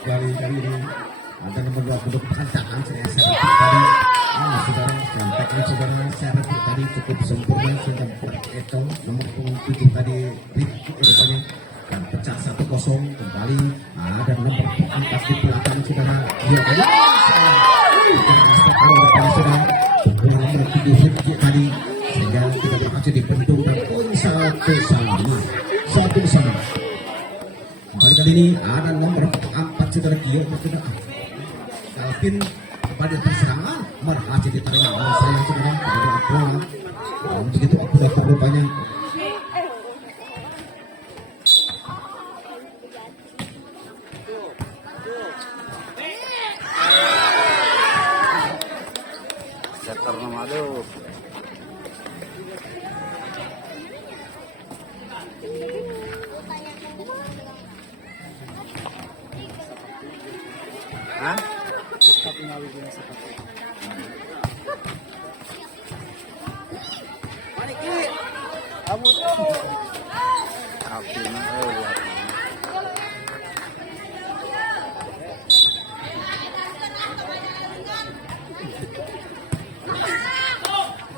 kali ini ada nomor 20 tantangan saya tadi saudara sampaikan saudara secara tadi cukup sempurna sehingga itu nomor 7 tadi rupanya dan pecah 1-0 kembali ada nomor 4 di belakang saudara dia tadi saudara nomor 7 tadi sehingga tidak berhasil dibendung dan poin 1-1 kembali kali ini ada nomor 4 saudara Gio saudara Alvin pada perserangan berhasil ditarik oleh saya saudara bola begitu aku dapat rupanya setter nomado hah?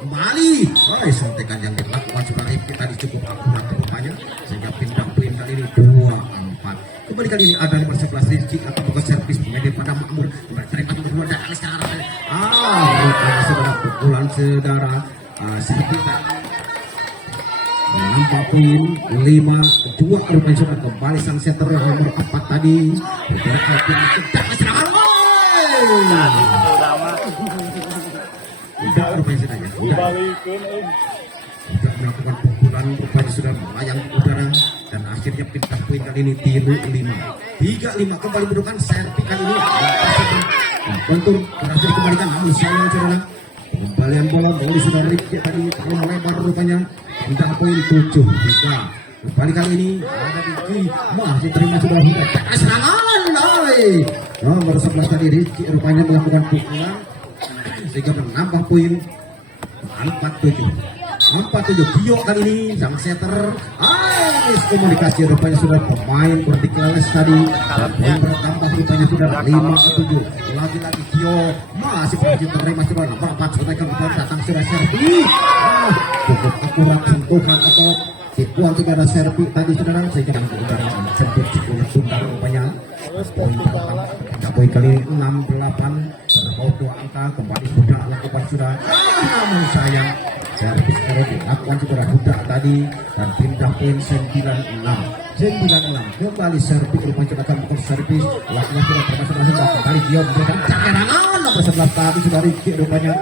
kembali suntikan yang dilakukan saudara Rifki tadi cukup akurat rupanya sehingga pindah poin kali ini 2-4 kembali kali ini ada nomor 11 Rifki atau bukan servis menjadi pada Makmur terima nomor 2 dan sekarang rupanya saudara pukulan saudara Rifki nampak poin 5-2 rupanya saudara kembali sang setter nomor 4 tadi tidak rupanya saudara sudah melakukan pukulan rupanya sudah melayang ke udara dan akhirnya pindah poin kali ini 3-5 kembali mendudukan servis kali ini bentur berhasil dikembalikan namun sayang saudara kembalian bola dari saudara Rifki tadi terlalu lebar rupanya pindah poin 7-3 kembali kali ini ada Rifki masih terima sudah hingga serangan dari nomor 11 tadi Rifki rupanya melakukan pukulan sehingga menambah poin 4-7 Gio kali ini sang setter komunikasi rupanya sudah pemain vertikalis tadi yang bertambah rupanya sudah 5-7 lagi-lagi Gio masih berhasil terima sudah nomor 4 sudah kembali datang sudah servis cukup akurat sentuhan atau tipuan juga ada servis tadi saudara sehingga dengan udara sentuh cukup tunda rupanya poin pertama poin kali 6-8 terpaut 2 angka kembali sudah lakukan sudah namun sayang servis kali dilakukan sudah budak tadi dan pindah poin 9-6 kembali servis rupanya sudah akan bukan servis lakukan sudah termasuk kembali dia memberikan cadangan nomor 11 tadi sudah Rifki rupanya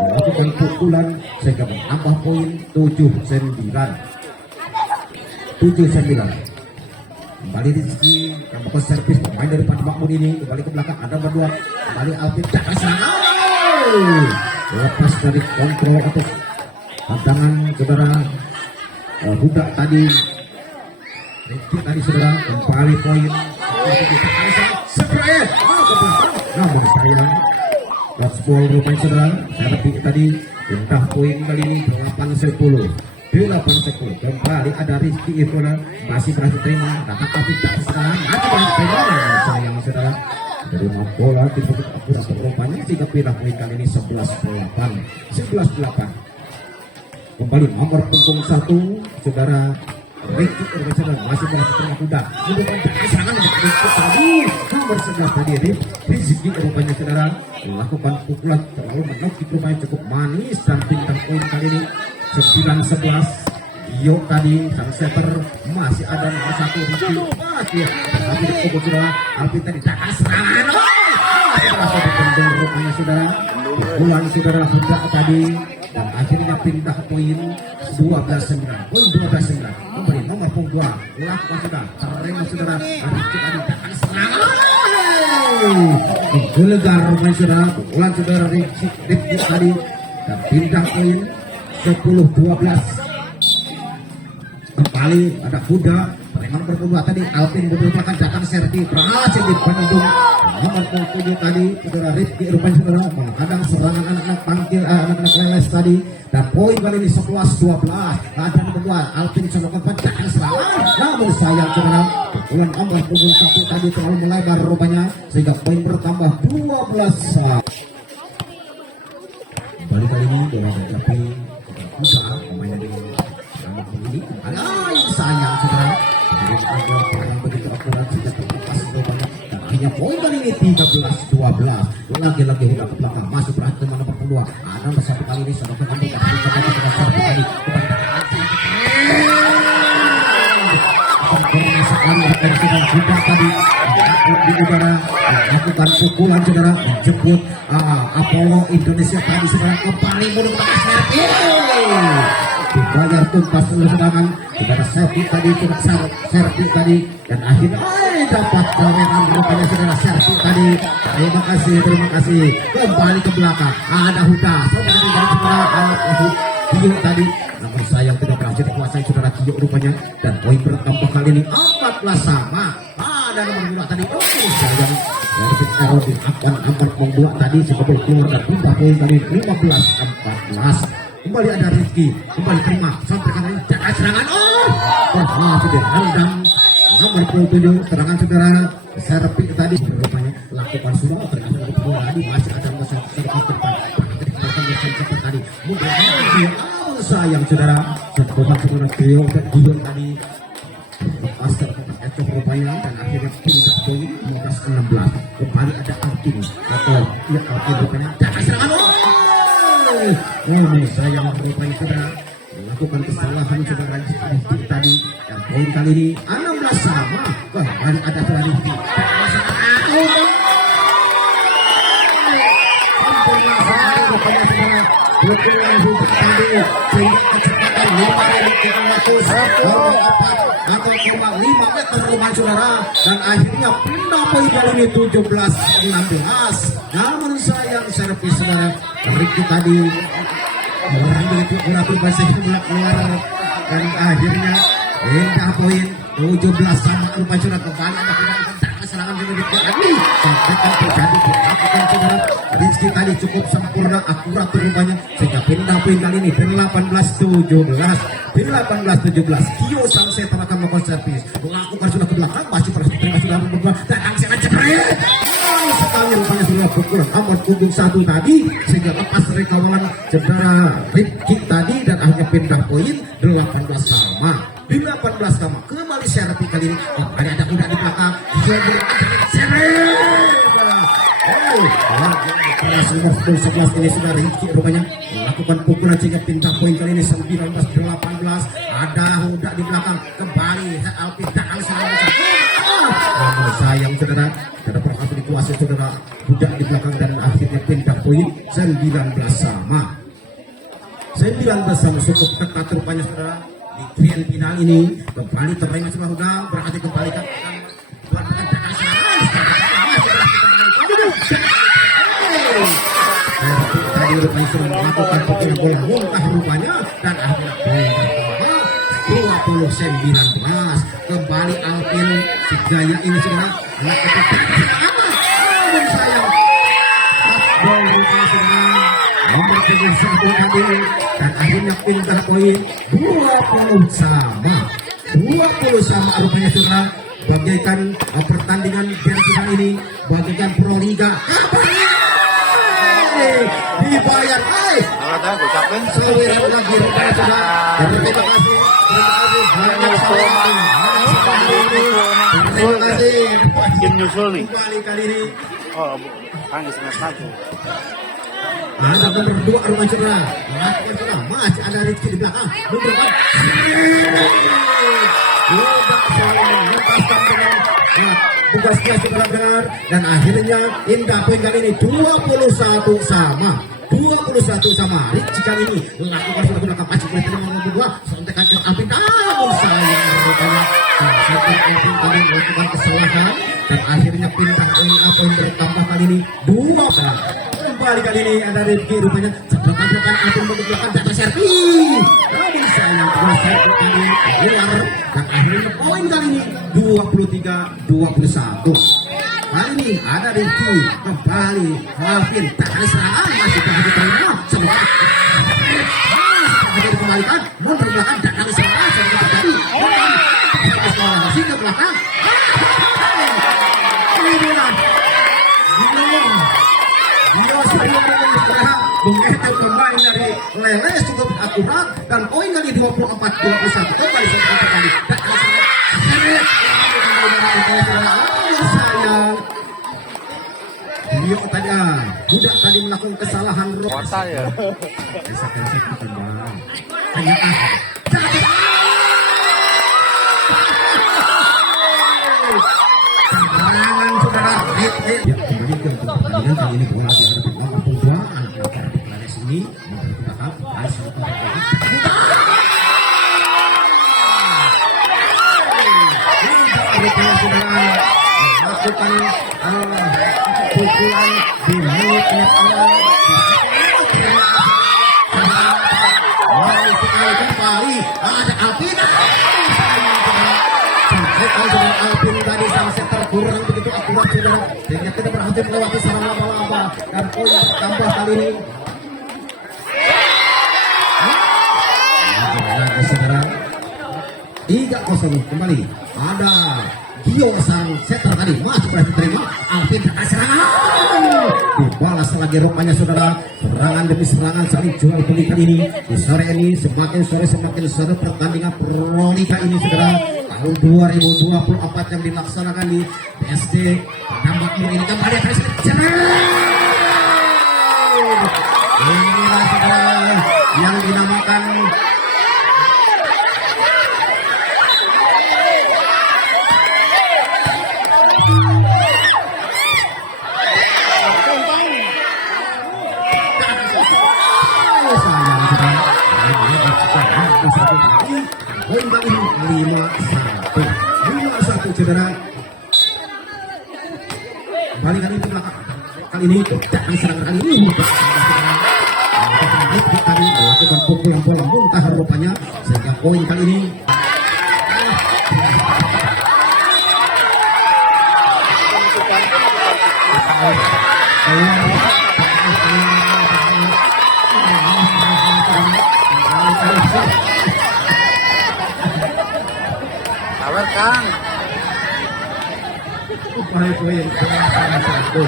melakukan pukulan sehingga menambah poin 7-9 kembali Rizky yang bakal servis pemain dari Panji Makmur ini kembali ke belakang ada berdua kembali Alvin lepas dari kontrol atau tantangan saudara budak tadi Rizky tadi saudara kembali poin namun sayang Gaspol rupanya saudara servis tadi pindah poin kali ini 8-10 kembali ada Rizky Irfana masih berhasil terima datang tapi tak sekarang sayang saudara dari bola diputus akurat rupanya sehingga pindah poin kali ini 11-8 kembali nomor punggung 1 saudara Rizky Irfana masih berhasil terima kuda menunjukkan serangan tadi nomor 11 tadi Rizky rupanya saudara melakukan pukulan terlalu menokik rupanya cukup manis dan bintang poin kali ini 9-11 Gio tadi sang setter masih ada nomor 1 Rizky masih tapi dikubur sudah Alvin tadi tak serangan masih dipendung rupanya saudara pukulan saudara budak tadi dan akhirnya pindah poin 12-9 kembali nomor punggung 2 lakukan sudah terima saudara Rizky tadi tak serangan gelegar rupanya saudara pukulan saudara Rizky tadi dan pindah poin 10-12 kembali ada kuda nomor punggung tadi Alvin merupakan datang servis berhasil dipendung nomor punggung tadi saudara Rizky rupanya saudara menghadang serangan anak-anak panggil anak-anak leles tadi dan poin kali ini 11-12 ada nomor 2 Alvin coba kepada serangan namun sayang saudara Ulang amblas punggung satu tadi terlalu melebar rupanya sehingga poin bertambah 12. Kali ini bola tapi mudah pemain dari rambut ini sayang saudara bola yang begitu akurat sehingga terlepas rupanya dan akhirnya poin kali ini 13-12. Lagi-lagi hingga ke belakang masuk berhasil nomor kedua ada satu kali ini sudah kembali tadi di udara melakukan pukulan saudara menjemput Apollo Indonesia tadi saudara kembali menemukan dibayar tuntas serangan kepada Serpi tadi Serpi tadi dan akhirnya dapat kemenangan rupanya saudara Serpi tadi. Terima kasih kembali ke belakang ada Huda saudara Kio tadi namun sayang tidak berhasil dikuasai saudara Kio rupanya dan poin bertambah kali ini 14 sama. Ada nomor 2 tadi sayang Erwin Erodi akan membuat tadi sebetulnya keluar dan pindah poin tadi 15-14. Kembali ada Rizky kembali terima sampai kali ini jangan serangan sudah rendam nomor 27 serangan saudara Serpi tadi rupanya lakukan sudah ternyata bola tadi masih ada masa serang depan tadi mudah sayang saudara coba saudara Tio dan Dion tadi lepas terkacau rupanya dan akhirnya pindah poin 15-16. Kembali ada Alkin atau ya Alkin rupanya jangan serangan ini sayang rupanya saudara melakukan kesalahan saudara tadi dan poin kali ini 16 sama. Kembali ada saudara dan akhirnya pindah poin kali ini 17-16. Namun sayang servis saudara Ricky tadi mengambil kurang masih keluar dan akhirnya pindah poin 17 sama lupa surat kembali ada serangan lagi sampai terjadi dilakukan saudara Rizky tadi cukup sempurna akurat rupanya sehingga pindah poin kali ini 18-17 Kio Samse akan melakukan servis melakukan sudah ke belakang masih terima sudah berdua dan angseran cepet sekali rupanya sudah pukulan amat punggung satu tadi sehingga lepas dari kawan saudara Rizky tadi dan akhirnya pindah poin 18 sama kembali Serpi kali ini ada kuda di belakang Serpi 11 ini sudah Rizky rupanya melakukan pukulan sehingga pindah poin kali ini 19-18 ada Huda di belakang kembali Alpi dan sayang saudara perhati dikuasai saudara Huda di belakang dan akhirnya pindah poin 19 sama cukup ketat rupanya saudara di grand final ini kembali terima sudah berarti kembalikan tadi rupanya sudah melakukan pukulan bola muntah rupanya dan akhirnya poin 20-19 kembali Alvin si Gaya ini sudah melakukan dan sayang gol rupanya sudah nomor 31 tadi dan akhirnya pindah poin 20 sama rupanya saudara bagaikan pertandingan grand final ini bagaikan Pro Liga dibayar seluruh lagi rupanya saudara terima kasih Tim nyusul nih. kali ini Tangis maju. ada nomor 2 rumah saudara masih ada Rizky di belakang nomor 4 tugasnya benar dan akhirnya indah poin kali ini 21 sama Rizky kali ini lakukan sudah gunakan masih boleh terima nomor 2 sontekan ke Alvin namun sayang rupanya Alvin tadi melakukan kesalahan dan akhirnya pindah poin bertambah kali ini 2 kembali kali ini ada Rizky rupanya sebelah Alvin menunjukkan data Serpi tadi sayang Serpi tadi keluar dan akhirnya poin kali ini 23-21 kali ini ada Rizky kembali Alvin tahan serangan masih terjadi terima sebentar dikembalikan mundur belakang dan kali serangan terjadi masih ke belakang Leles cukup akurat dan poin kali 24-21 kembali satu kali dan sayang dia tadi budak tadi melakukan kesalahan Kota ya. Serangan saudara kembali ke pertandingan kali ini bola dihadapi lawan kedua anak Lares ini bertahap melakukan pukulan di menit awal kembali ada Alpina dengan Alpin tadi sang setter kurang begitu akurat saudara sehingga tidak berhasil melewati sarang laba-laba dan poin tambah kali ini lagi saudara 3-0 kembali ada Gio sang setter tadi masih berhasil terima Alvin dan serangan dibalas lagi rupanya saudara serangan demi serangan saling jual beli kali ini di sore ini semakin sore pertandingan Proliga ini saudara tahun 2024 yang dilaksanakan di BSD Tambak ini kembali inilah saudara yang dinamakan poin kali ini 5-1 saudara kembali kali itu kali ini jangan serangan kali ini tadi melakukan pukulan bola muntah rupanya sehingga poin kali ini Sabar Kang. poin satu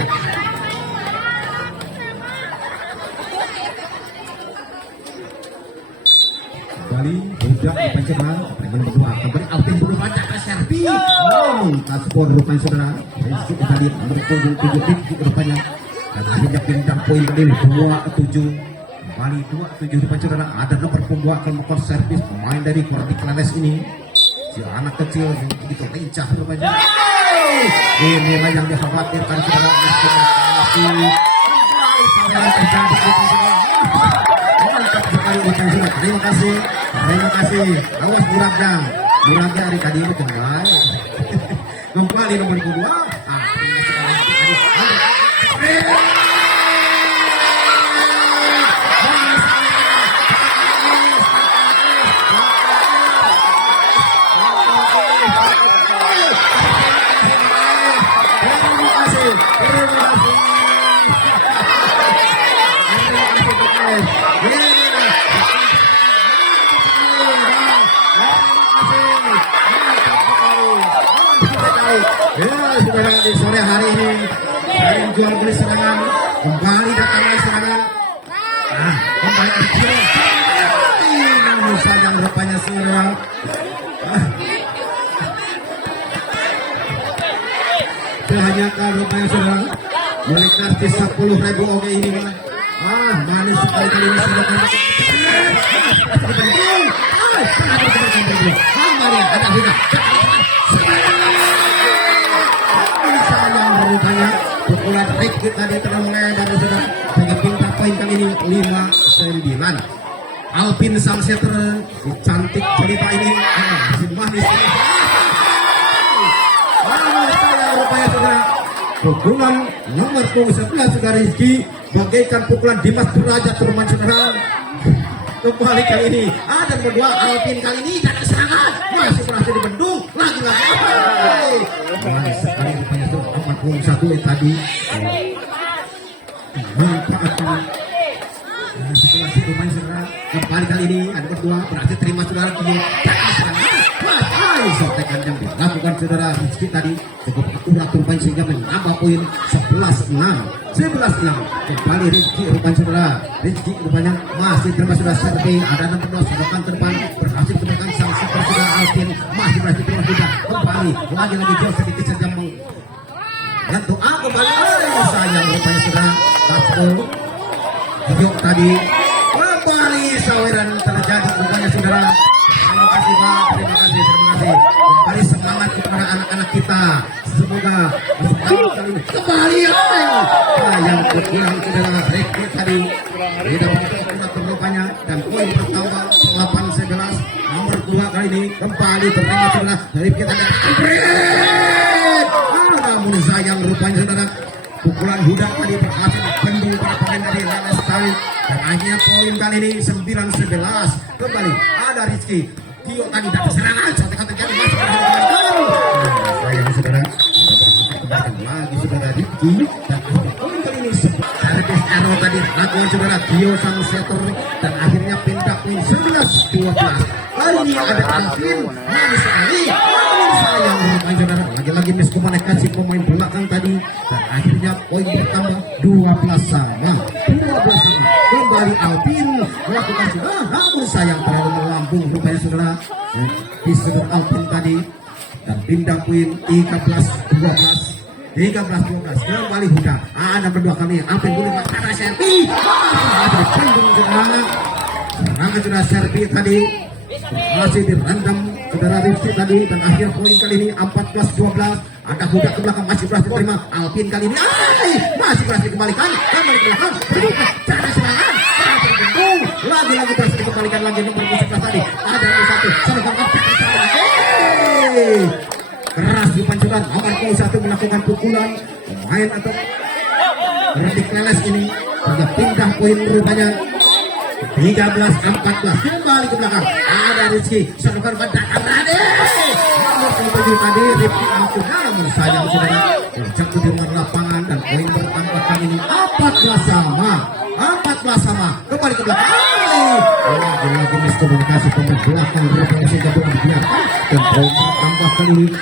kembali budak pencegahan yang kedua kembali Alvin berbaca ke Serbi skor rupanya saudara Rizky tadi berpunggung 7 titik rupanya dan akhirnya pindah poin kali 2-7 kembali 2-7 rupanya saudara ada nomor pembuat nomor servis pemain dari Kordi Klanes ini si anak kecil yang begitu lincah rupanya inilah yang dikhawatirkan saudara terima kasih awas Buraga dari tadi itu kembali nomor kedua di sore hari ini saling jual beli serangan kembali datanglah serangan kembali kecil namun sayang rupanya serangan kebanyakan rupanya serangan milik artis 10.000 oke ini manis sekali kali ini serangan ada kita rupanya pukulan trik kita di tengah mulai dari sudah sehingga pindah poin kali ini 5-9 Alvin sang setter cantik cerita ini si manis ini rupanya sudah pukulan nomor 11 sudah Rizky bagaikan pukulan Dimas Derajat teman saudara kembali kali ini ada berdua Alvin kali ini dan serangan masih berhasil dibendung lagi sekali rupanya satu tadi situasi pemain serang kembali kali ini ada berdua berhasil terima saudara sotekan yang dilakukan saudara Rizky tadi cukup udah korban sehingga menambah poin 11-6. Kembali Rizky rupanya saudara. Rizky rupanya masih terima sudah serve. Ada 16 sedotan terdepan berhasil kedepan sang super sudah Alvin masih berhasil terima juga kembali lagi jauh sedikit saja dan doa kembali sayang rupanya sudah touchdown. Yuk tadi kembali saweran terjadi rupanya saudara. Terima kasih Pak, terima kasih. Kembali semangat kepada anak-anak kita. Semoga kembali yang berkurang saudara. Rekit tadi tidak begitu rupanya dan poin bertambah 8-11. Nomor 2 kali ini kembali terima saudara dari kita. Namun sayang rupanya saudara pukulan Huda tadi berhasil bendung para pemain dari Leles tadi dan akhirnya poin kali ini 9-11. Kembali ada Rizky Tio tadi dapat serangan saat terjadi masih sayang saudara lagi saudara Rizky dan poin kali ini servis arrow tadi lakukan saudara Tio sang setter dan akhirnya pindah poin 11-12. Kali ini ada Alvin manis sekali sayang rupanya saudara lagi-lagi miskomunikasi pemain belakang tadi dan akhirnya poin bertambah 12-12. Kembali Alvin melakukan sudah namun sayang terlalu melambung rupanya saudara disedot Alvin tadi dan pindah poin 13-12 kembali Huda ada berdua kali Alvin boleh ada serpi ada punggung serangan sudah serpi tadi masih direndam saudara Rizky tadi dan akhir poin kali ini 14-12. Ada Huda ke belakang masih berhasil terima Alvin kali ini masih berhasil dikembalikan kembali ke belakang berbuka cara serangan lagi berhasil dikembalikan lagi nomor 11 tadi ada nomor 1 seragam keras di pancuran nomor 1 melakukan pukulan pemain atau Redik Leles ini sudah pindah poin rupanya 13-14 kembali ke belakang ada Rizky server datang tadi nomor 7 tadi Rizky Alvin namun sayang saudara terjatuh di luar lapangan dan poin bertambah kali ini 14 sama kembali ke belakang lagi miskomunikasi pemain belakang rupanya sehingga belum dibiarkan dan poin bertambah kali ini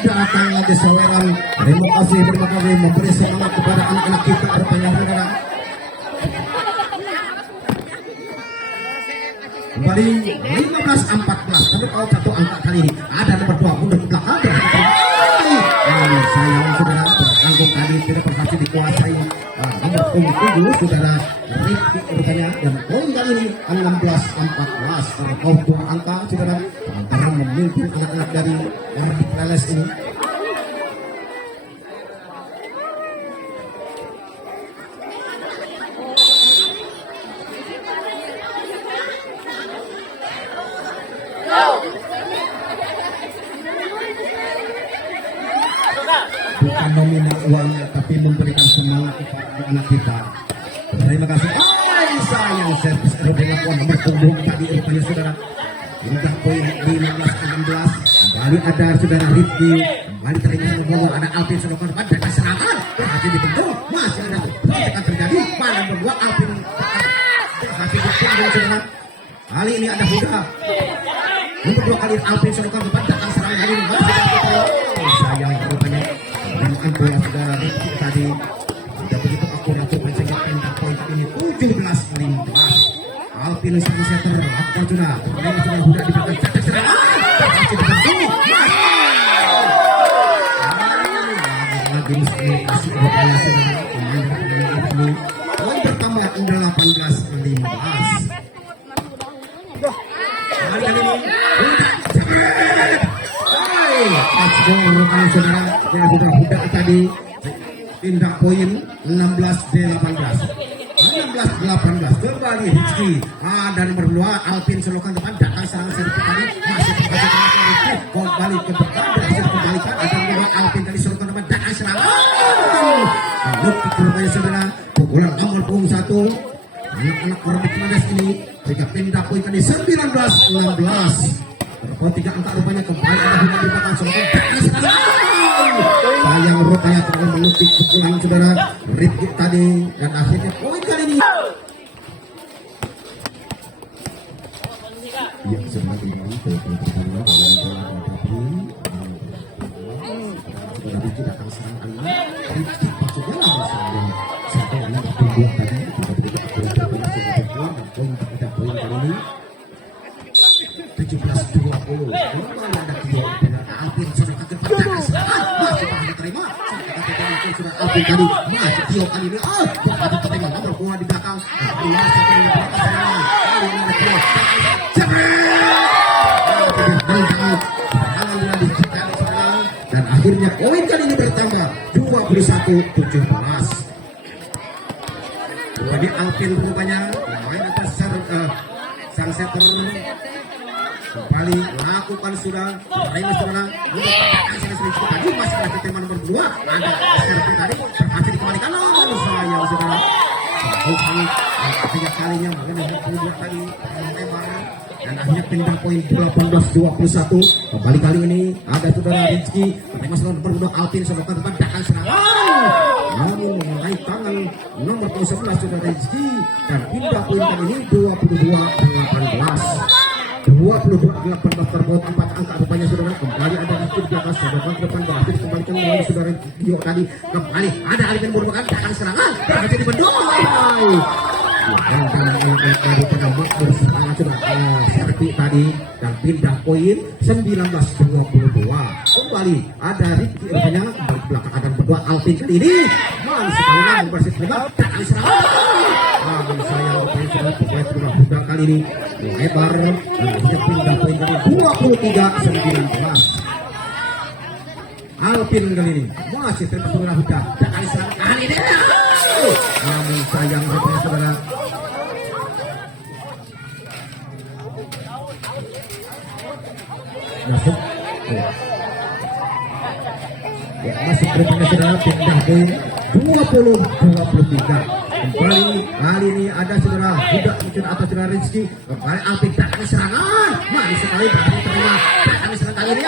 datang lagi saweran. Terima kasih memberi semangat kepada anak-anak kita rupanya saudara. Kembali 15-14 tapi kalau satu angka kali ini ada nomor 2 untuk belakang sayang saudara bertanggung tadi tidak berhasil dikuasai nomor 7 saudara Rizky rupanya dan poin kali ini 16-14 terkau 2 angka saudara antara memimpin anak-anak dari Redik Leles ini. Bukan nominal uangnya tapi memberikan semangat kepada anak kita. Terima kasih. Sayang servis aerodinamik nomor punggung tadi rupanya saudara. Hingga poin 15-16 kembali ada saudara Rizky kembali terima membawa ada Alvin sudah korban dan serangan berhasil dibentuk masih ada akan terjadi pada membuat Alvin berhasil dibentuk saudara. Kali ini ada Huda untuk 2 kali Alvin sudah korban datang serangan kali ini sayang rupanya dengan bola saudara Rizky tadi tidak begitu akurat sehingga pindah poin ini 17-15. Alvin sang setter lakukan sudah terima sudah Huda diberikan catat serangan berhasil dibentuk lagi miskomunikasi rupanya saudara pemain ini poin bertambah 18-15. Kali ini touchdown rupanya saudara yang sudah Huda tadi pindah poin 16-18 kembali Rizky ada nomor 2 Alvin selokan depan datang serangan sedikit tadi masih berhasil Rizky kembali ke depan berhasil kembalikan ada nomor Alvin tadi selokan depan datang serangan Lupik rupanya saudara pukulan nomor 1 anak-anak Redik Leles ini sehingga pindah poin kali 19-16 terpaut 3 angka rupanya kembali ada Huda di belakang selokan datang serangan sayang rupanya terlalu melupik pukulan saudara Rizky tadi dan akhirnya poin kali ini ya sebenarnya ini pertandingan dalam saudara Rizky serangan kali ini Rizky maksudnya lah misalnya satu anak dua tadi tiga poin dan poin kali ini 17-20. Kembali ada Tio dengan Alvin sudah akan pertahanan serangan masih pernah diterima sudah Alvin tadi masih Tio kali ini berada terima nomor 2 di belakang masih terima serangan kali ini ada Tio dan akhirnya poin kali ini bertambah 21-17. Jadi Alvin rupanya main atas sang setter kembali lakukan sudah Remus sudah untuk tadi masih ada tema nomor 2 ada servis tadi berhasil dikembalikan sayang sudah ketiga kalinya mengenai tadi lebar dan akhirnya pindah poin 18-21. Kembali kali ini ada saudara Rizky tema nomor 2 Alvin sudah datang serangan namun mengenai tangan nomor 11 saudara Rizky dan pindah poin kali ini 22-18. 22-18 terbuat 4 angka rupanya saudara. Kembali ada Rizky di atas saudara ke depan berhasil dikembalikan oleh saudara Dio tadi. Kembali ada Alvin merupakan datang serangan berhasil dibendung dari penembak berserangan sudah Serpi tadi dan pindah poin 19-22. Kembali ada Rizky rupanya kembali belakang akan berdua Alvin kali ini manis sekali namun berhasil terima datang serangan namun sayang rupanya sudah pemain rumah budak kali ini lebar dan akhirnya pindah poin kali 23-19. Alvin kali ini masih terima saudara budak datang serangan kali ini namun sayang rupanya saudara masuk masih berpindah saudara pindah poin 20-23. Kembali kali ini ada saudara budak muncul atas saudara Rizky. Kembali Alvin datang serangan manis sekali berhasil terima datang serangan kali ini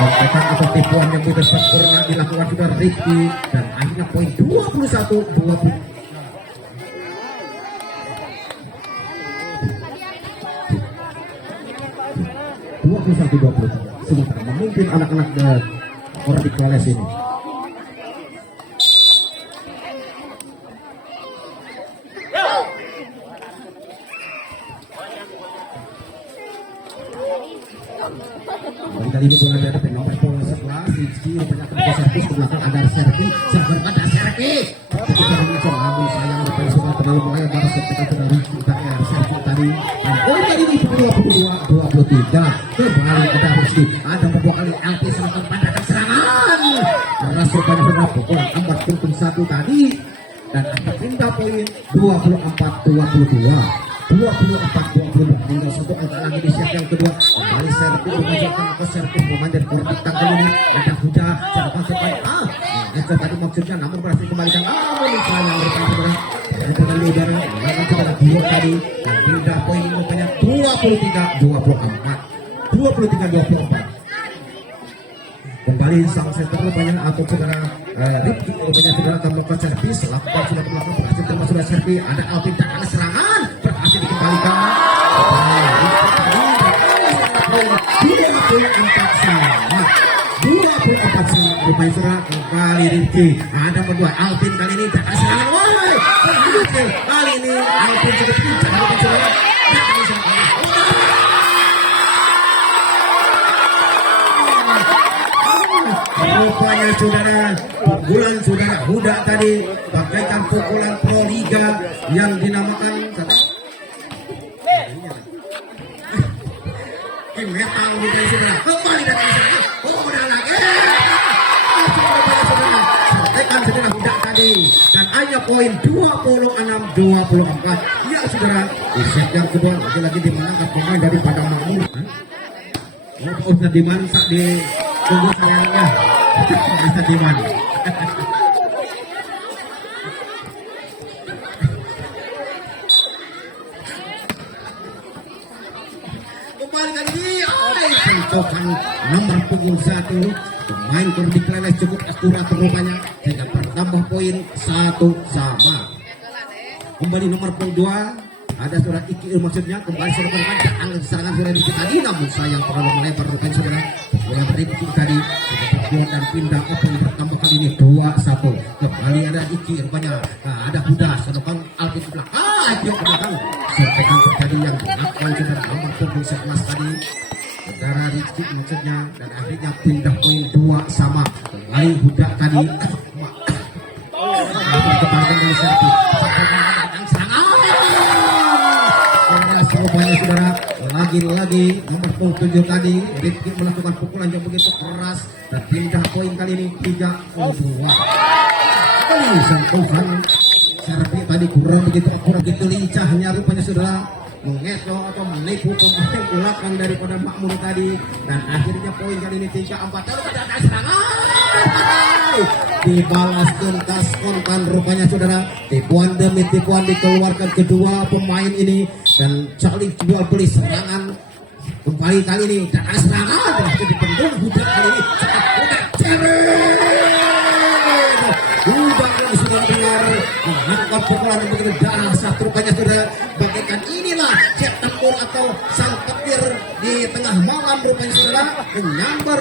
kontekan atau tipuan yang mudah sempurna dilakukan saudara Rizky dan akhirnya poin 21-20. Sementara memimpin anak-anak orang di kelas ini. Kali ini bola ada penampak poin 11 Rizky rupanya ke servis ke belakang ada Serpi ada Serpi namun sayang rupanya sudah terlalu melebar seperti sudah Rizky Serpi tadi dan poin kali ini 22-23. Kembali ada Rizky ada dua kali LP selatan pandakan serangan karena rupanya sudah pukulan 4-1 tadi dan akhirnya pindah poin 24-22. 24-20 tinggal satu angka lagi di set yang kedua. Kembali Serpi memasukkan ke Serpi pemain dari Korpik tanggal ini ada Huda serangan sepanjang itu tadi maksudnya namun berhasil kembalikan namun sayang berkali-kali dan kembali udara melakukan kepada Dio tadi dan pindah poin rupanya 23-24. Kembali sang center rupanya atau saudara Rizky rupanya saudara akan melakukan servis lakukan sudah melakukan berhasil termasuk sudah Serpi ada Alvin datang serangan berhasil dikembalikan 24 rupanya saudara kembali Rizky ada berdua Alvin kali ini datang serangan berhasil kali ini Alvin sudah pincang Alvin saudara datang serangan rupanya saudara pukulan saudara Huda tadi bagaikan pukulan Pro Liga yang dinamakan metang gitu saudara kembali datang saudara udah lagi sampaikan saudara Huda tadi dan hanya poin 26-24 ya saudara di set yang kedua lagi-lagi dimenangkan pemain dari Padang Makmur Ustaz Diman di tunggu sayangnya Ustaz Diman kembali kali ini sentuhan nomor punggung 1 pemain Korpik Leles cukup akurat rupanya sehingga bertambah poin 1 sama. Kembali nomor punggung 2 ada surat Iki maksudnya kembali sudah berkaca angin serangan sudah di tadi namun sayang terlalu melebar rupanya saudara yang Riki tadi buat dan pindah open bertambah kali ini 2-1 kembali ada Iki rupanya ada Huda sedangkan Alvin ke belakang Alvin ke belakang serpekan terjadi yang akan saudara nomor punggung sekelas tadi saudara Riki maksudnya dan akhirnya pindah poin 2 sama kembali Huda tadi kembali servis rupanya saudara lagi-lagi nomor punggung 7 tadi Rifki melakukan pukulan yang begitu keras dan pindah poin kali ini 3-2 kali sentuhan servis tadi kurang begitu lincahnya rupanya saudara mengeto atau menipu pemain belakang daripada Makmur tadi dan akhirnya poin kali ini 3-4 lalu ada serangan dibalas tuntas kontan rupanya saudara tipuan demi tipuan dikeluarkan kedua pemain ini dan saling jual beli serangan kembali kali ini dan ada serangan berhasil dipendung Huda kali ini Huda yang sudah dengar melakukan pukulan yang begitu dahsyat rupanya sudah bagaikan inilah cek tempur atau sang petir di tengah malam rupanya saudara menyambar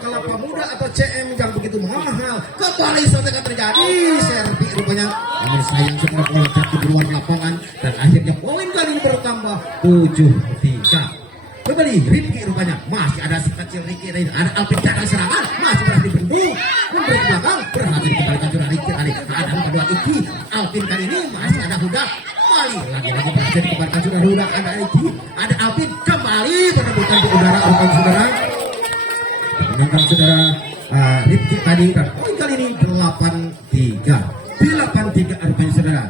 kelapa muda atau CM yang begitu mahal kembali saudara terjadi servi rupanya namun sayang setelah meloncat di luar lapangan dan akhirnya poin kali ini bertambah 7-3 kembali Rifki rupanya masih ada si kecil Riki ada Alvin cara serangan masih berhasil dibendung mundur ke belakang berhasil dikembalikan sudah Riki kali ada kedua Iki Alvin kali ini masih ada Huda kembali lagi-lagi berhasil dikembalikan sudah Huda ada Iki ada Alvin kembali perebutan di udara rupanya saudara menangkan saudara Rifki tadi dan poin kali ini 8-3 rupanya saudara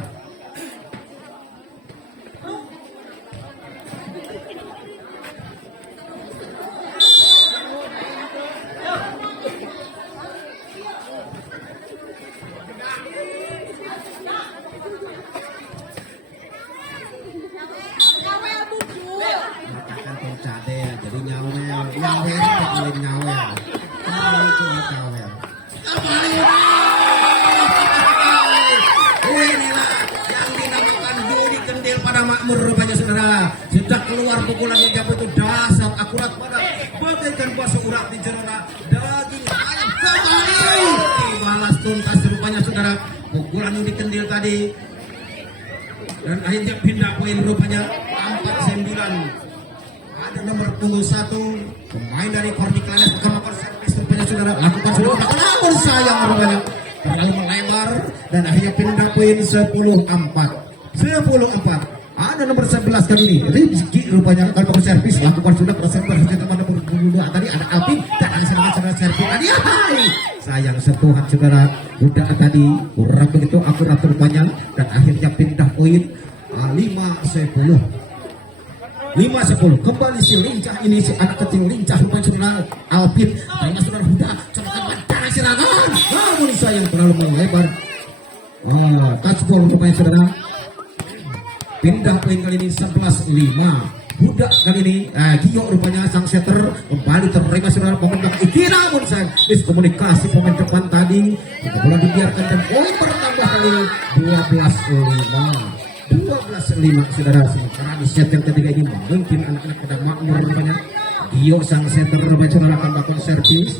jadi nyawel inilah yang dinamakan judi kendil pada Makmur rupanya saudara sudah keluar pukulannya jam itu dasar akurat pada bagaikan kuasa urat di cerona daging ayam kembali dibalas tuntas rupanya saudara pukulan judi kendil tadi dan akhirnya pindah poin rupanya 4-9 ada nomor punggung 1 pemain dari Kornik Lanes melakukan servis rupanya saudara lakukan sudah namun sayang rupanya terlalu melebar dan akhirnya pindah poin 10-4 ada nomor 11 kali ini Rizky rupanya kalau servis lakukan sudah servis kepada nomor punggung 2 tadi ada Alvin dan ada serangan saudara servis tadi sayang sentuhan saudara udah tadi kurang begitu akurat rupanya dan akhirnya pindah poin 5-10 kembali si lincah ini si anak kecil lincah rupanya saudara Alvin terima saudara Huda coba bantaran serangan namun sayang terlalu melebar touchball rupanya saudara pindah poin kali ini 11-5 Huda kali ini Gio rupanya sang setter kembali terima saudara pemain Iki namun sayang miskomunikasi pemain depan tadi bola dibiarkan dan poin bertambah kali 12-5 saudara sementara di set yang ketiga ini mungkin anak-anak pada Makmur rupanya Gio sang setter rupanya saudara akan melakukan servis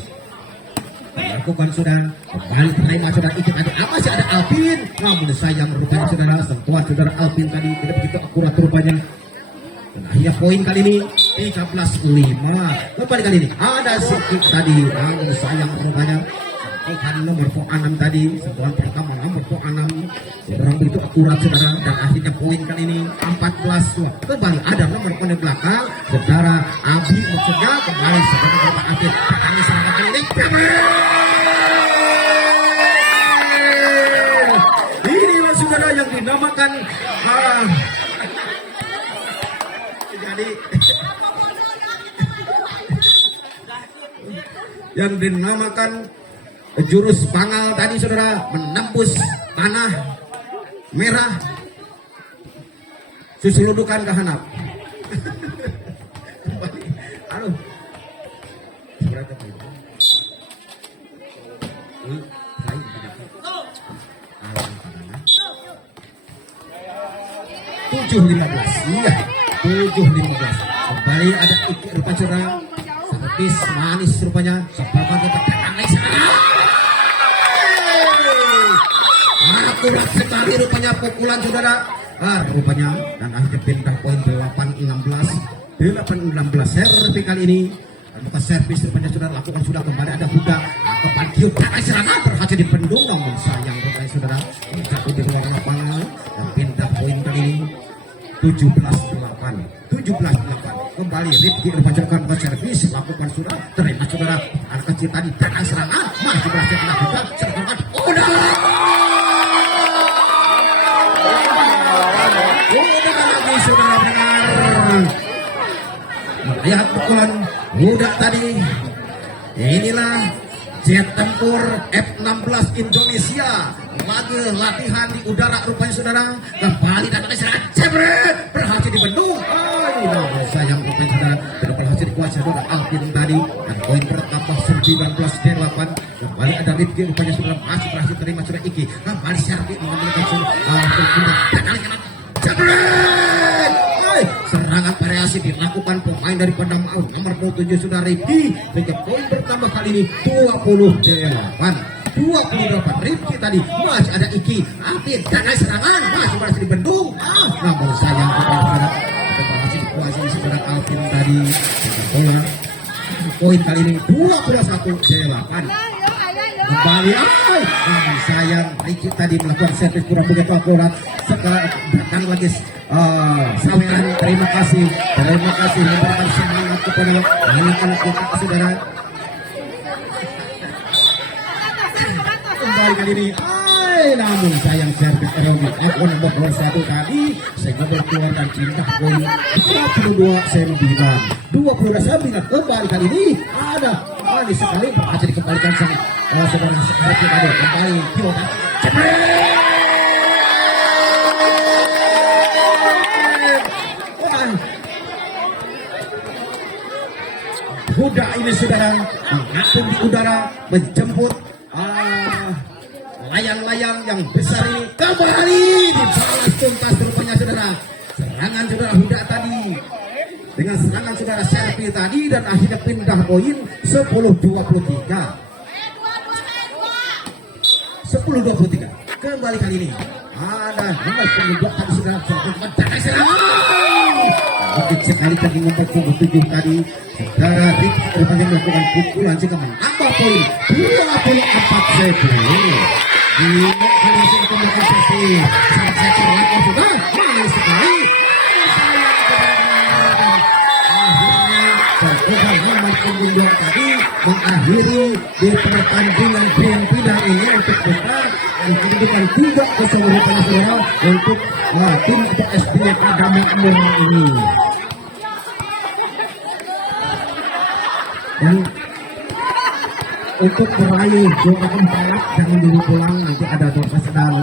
melakukan sudah kembali terima saudara Iki tadi masih ada Alvin namun sayang rupanya saudara sentuhan saudara Alvin tadi tidak begitu akurat rupanya dan akhirnya poin kali ini 13-5 kembali kali ini ada sedikit tadi namun sayang rupanya sentuhan nomor 6 tadi sentuhan pertama nomor 6 kurang begitu akurat saudara dan akhirnya poin kali ini 14 kembali ada nomor poin belakang saudara Abi mencegah kembali sebagai Bapak Abi kali serangan kali ini inilah saudara yang dinamakan jadi yang dinamakan jurus pangal tadi saudara menembus tanah merah susudukan ke hanap kembali aduh berapa itu 17 7-15. Iya, 7-15. Kembali ada Iki rupa curang. Servis manis rupanya. Sepapan ketekan akurat sekali rupanya pukulan saudara. Rupanya dan akhirnya pindah poin 8-16. Servis kali ini bukan servis rupanya saudara lakukan sudah kembali ada Huda lakukan kiuk tangan serangan berhasil dipendung namun sayang rupanya saudara jatuh di luar lapangan dan pindah poin kali ini 17-8 kembali Rifki dibacakan ke servis lakukan sudah terima saudara anak kecil tadi tangan serangan masih berhasil melakukan serangan udah lagi saudara benar melihat pukulan muda tadi. Inilah jet tempur F-16 Indonesia lagi latihan di udara rupanya saudara. Kembali datang serangan jebret berhasil dibendung. Namun sayang rupanya saudara tidak berhasil dikuasai saudara Alvin tadi dan poin bertambah 19-8. Kembali ada Rifki rupanya saudara masih berhasil terima saudara Iki. Kembali Servi mengambil jebret. Serangan variasi dilakukan pemain dari Padang Maut nomor 27 sudah Rifki sehingga poin bertambah kali ini 28 Rifki tadi masih ada Iki Alvin tangan serangan masih berhasil dibendung namun sayang kepada berhasil dikuasai saudara Alvin tadi poin kali ini 21-8 kembali namun sayang Rifki tadi melakukan servis kurang begitu akurat sekarang datang lagi saweran terima kasih memberikan semangat kepada anak-anak kita saudara kembali kali ini namun sayang servis Eromi F1 nomor 1 tadi sehingga berkeluarkan pindah poin 22-9 kembali kali ini ada manis sekali berhasil dikembalikan sang saudara Rifki tadi kembali Tio Huda ini saudara mengapung di udara menjemput layang-layang yang besar ini kembali dibalas tuntas rupanya saudara serangan saudara Huda tadi dengan serangan saudara Servi tadi dan akhirnya pindah poin 10-23 kembali kali ini ada nomor 22 tadi saudara mungkin sekali tadi nomor 27 tadi saudara Rifki rupanya melakukan pukulan jika menambah poin 24-10 di kali ini kemudian Servi sangat sektor lakukan sudah manis sekali akhirnya nomor 22 tadi mengakhiri di pertandingan grand final ini untuk besar dan kemudian tidak keseluruhan saudara untuk tim SBY Padang Maut ini dan untuk meraih juara keempat dan menjadi pulang nanti ada doa sedang